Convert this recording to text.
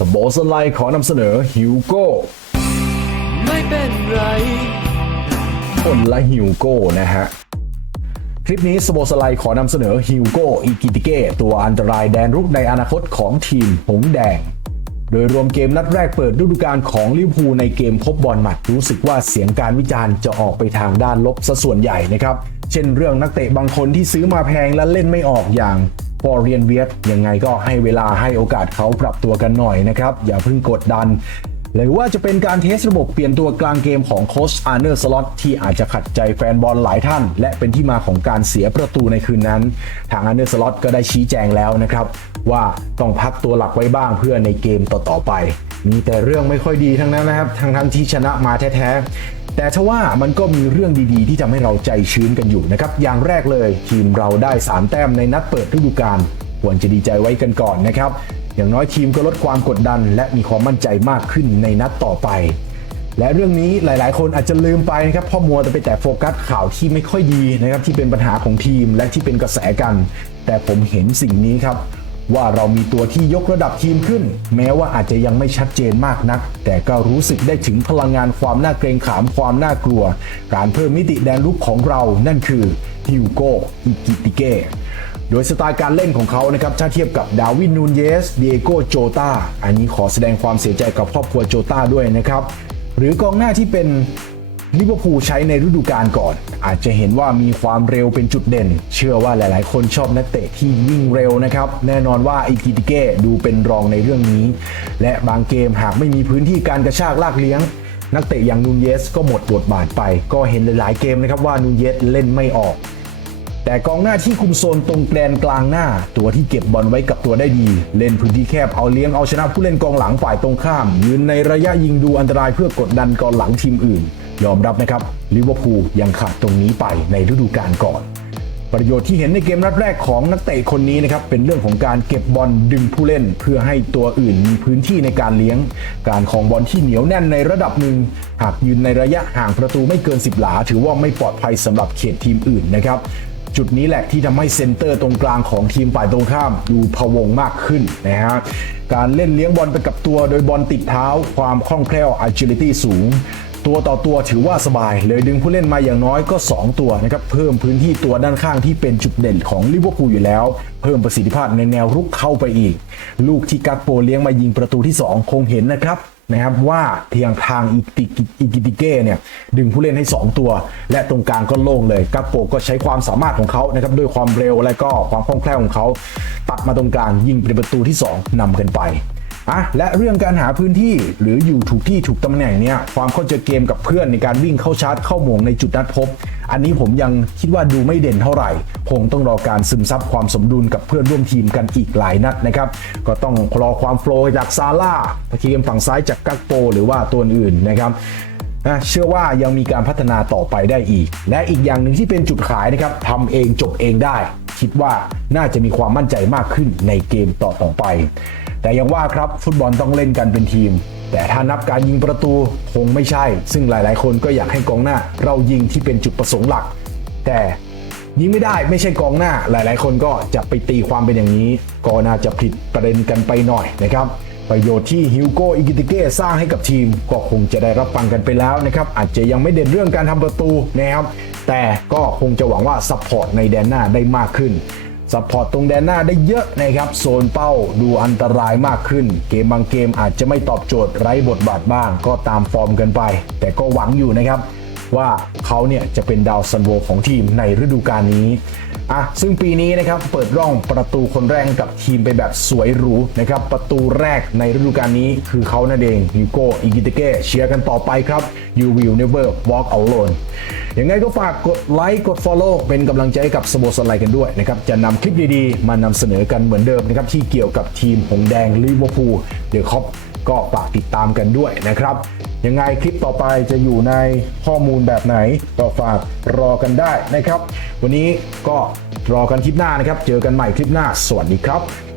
สโบสไลขอนำเสนอฮิวโก้ไม่เป็นไรคนละฮิวโก้นะฮะคลิปนี้สโบสไลขอนำเสนอฮิวโก้อิกิติเกตัวอันตรายแดนรุกในอนาคตของทีมหงส์แดง โดยรวมเกมนัดแรกเปิดฤดูกาลของลิเวอร์พูลในเกมพบบอลหมัดรู้สึกว่าเสียงการวิจารณ์จะออกไปทางด้านลบซะส่วนใหญ่นะครับ เช่นเรื่องนักเตะบางคนที่ซื้อมาแพงและเล่นไม่ออกอย่าง ฟอเรียนเวียตยังไงก็ให้เวลาให้โอกาสเขาปรับตัวกันหน่อยนะครับ อย่าเพิ่งกดดันหรือว่าจะเป็นการเทสระบบเปลี่ยนตัวกลางเกมของโค้ชอาร์เนอร์สล็อตที่อาจจะขัดใจแฟนบอลหลายท่าน และเป็นที่มาของการเสียประตูในคืนนั้น ทางอาร์เนอร์สล็อตก็ได้ชี้แจงแล้วนะครับ ว่าต้องพักตัวหลักไว้บ้างเพื่อในเกมต่อๆไป มีแต่เรื่องไม่ค่อยดีทั้งนั้นนะครับทั้งทั้งที่ชนะมาแท้ๆ แต่ทว่ามันก็มีเรื่องดีๆ ที่ทำให้เราใจชื้นกันอยู่นะครับ อย่างแรกเลยทีมเราได้ 3 แต้มในนัดเปิดฤดูกาลควรจะดีใจไว้กันก่อนนะครับ อย่างน้อยทีมก็ลดความกดดัน และมีความมั่นใจมากขึ้นในนัดต่อไป และเรื่องนี้หลายๆ คนอาจจะลืมไปนะครับพ่อมัวแต่ไปแต่โฟกัสข่าวที่ไม่ค่อยดีนะครับที่เป็นปัญหาของทีมและที่เป็นกระแสกัน แต่ผมเห็นสิ่งนี้ครับ ว่าเรามีตัวที่ยกระดับทีมขึ้น แม้ว่าอาจจะยังไม่ชัดเจนมากนัก แต่ก็รู้สึกได้ถึงพลังงานความน่าเกรงขามความน่ากลัว การเพิ่มมิติแดนลุกของเรานั่นคือฮิวโกอิกิติเกโดยสไตล์การเล่นของเขานะครับถ้าเทียบกับดาวินนูนเยสเดโกโจตาอันนี้ขอแสดงความเสียใจกับครอบครัวโจตาด้วยนะครับ หรือกองหน้าที่เป็น ลิเวอร์พูลใช้ในฤดูกาลก่อน อาจจะเห็นว่ามีความเร็วเป็นจุดเด่น เชื่อว่าหลายๆ คนชอบนักเตะที่วิ่งเร็วนะครับ แน่นอนว่าอิกิติเก้ดูเป็นรองในเรื่องนี้ และบางเกมหากไม่มีพื้นที่การกระชากลากเลี้ยง นักเตะอย่างนูนเยสก็หมดบทบาทไป ก็เห็นหลาย ๆ เกมนะครับว่านูนเยสเล่นไม่ออกแต่กองหน้าที่คุมโซนตรงแกนกลางหน้า ตัวที่เก็บบอลไว้กับตัวได้ดี เล่นพื้นที่แคบเอาเลี้ยงเอาชนะผู้เล่นกองหลังฝ่ายตรงข้ามยืนในระยะยิงดูอันตรายเพื่อกดดันกองหลังทีมอื่น ยอมรับนะครับลิเวอร์พูลยังขาดตรงนี้ไปในฤดูกาลก่อน ประโยชน์ที่เห็นในเกมนัดแรกของนักเตะคนนี้นะครับเป็นเรื่องของการเก็บบอลดึงผู้เล่น เพื่อให้ตัวอื่นมีพื้นที่ในการเลี้ยง การของบอลที่เหนียวแน่นในระดับหนึ่ง หากยืนในระยะห่างประตูไม่เกิน 10 หลา ถือว่าไม่ปลอดภัยสำหรับเขตทีมอื่นนะครับจุดนี้แหละที่ทำให้เซนเตอร์ตรงกลางของทีมฝ่ายตรงข้ามดูพะวงมากขึ้นนะฮะ การเล่นเลี้ยงบอลไปกับตัวโดยบอลติดเท้า ความคล่องแคล่ว agility สูง ตัวต่อตัวถือว่าสบาย เลยดึงผู้เล่นมาอย่างน้อยก็ 2 ตัวนะครับเพิ่มพื้นที่ตัวด้านข้างที่เป็นจุดเด่นของลิเวอร์พูลอยู่แล้ว เพิ่มประสิทธิภาพในแนวรุกเข้าไปอีก ลูกที่กักโปเลี้ยงมายิงประตูที่ 2 คงเห็นนะครับนะครับว่าเพียงทางอิติกิอิกิติเก้เนี่ยดึงผู้เล่นให้ 2 ตัว และตรงกลางก็โล่งเลยกักโปก็ใช้ความสามารถของเขานะครับด้วยความเร็วและก็ความคล่องแคล่วของเขา ตัดมาตรงกลางยิงเป็นประตูที่ 2นำกันไป อะและเรื่องการหาพื้นที่หรืออยู่ถูกที่ถูกตำแหน่งเนี่ยความเข้าใจเกมกับเพื่อนในการวิ่งเข้าชาร์จเข้าโมงในจุดนัดพบ อันนี้ผมยังคิดว่าดูไม่เด่นเท่าไหร่คงต้องรอการซึมซับความสมดุลกับเพื่อนร่วมทีมกันอีกหลายนัดนะครับก็ต้องรอความโฟล์จากซาร่าเกมฝั่งซ้ายจากกักโป หรือว่าตัวอื่นนะครับเชื่อว่ายังมีการพัฒนาต่อไปได้อีก และอีกอย่างหนึ่งที่เป็นจุดขายนะครับทำเองจบเองได้ คิดว่าน่าจะมีความมั่นใจมากขึ้นในเกมต่อต่อไป แต่ยังว่าครับฟุตบอลต้องเล่นกันเป็นทีม แต่ถ้านับการยิงประตูคงไม่ใช่ ซึ่งหลาย ๆ คนก็อยากให้กองหน้า เรายิงที่เป็นจุดประสงค์หลัก แต่ยิงไม่ได้ไม่ใช่กองหน้าหลาย ๆ คนก็จะไปตีความเป็นอย่างนี้ ก็น่าจะผิดประเด็นกันไปหน่อยนะครับ ประโยชน์ที่ฮิวโกอิกิติเก้สร้างให้กับทีม ก็คงจะได้รับฟังกันไปแล้วนะครับ อาจจะยังไม่เด่นเรื่องการทำประตูนะครับ แต่ก็คงจะหวังว่าซัพพอร์ตในแดนหน้าได้มากขึ้นซัพพอร์ตตรงแดนหน้าได้เยอะนะครับ โซนเป้าดูอันตรายมากขึ้น เกมบางเกมอาจจะไม่ตอบโจทย์ไร้บทบาทบ้าง ก็ตามฟอร์มกันไป แต่ก็หวังอยู่นะครับ ว่าเขาเนี่ยจะเป็นดาวซันโวของทีมในฤดูกาลนี้อะซึ่งปีนี้นะครับเปิดร่องประตูคนแรกกับทีมไปแบบสวยหรูนะครับประตูแรกในฤดูกาลนี้คือเขานั่นเองฮิวโกอิกิเตเก้เชียร์กันต่อไปครับ You will never walk alone ยังไงก็ฝากกดไลค์กด Follow เป็นกำลังใจให้กับสโมสรไลกันด้วยนะครับจะนำคลิปดีๆ มานำเสนอกันเหมือนเดิมนะครับที่เกี่ยวกับทีมหงแดงลิเวอร์พูลเดอะคอปก็ฝากติดตามกันด้วยนะครับ ยังไงคลิปต่อไปจะอยู่ในข้อมูลแบบไหนก็ฝากรอกันได้นะครับ วันนี้ก็รอกันคลิปหน้านะครับ เจอกันใหม่คลิปหน้า สวัสดีครับ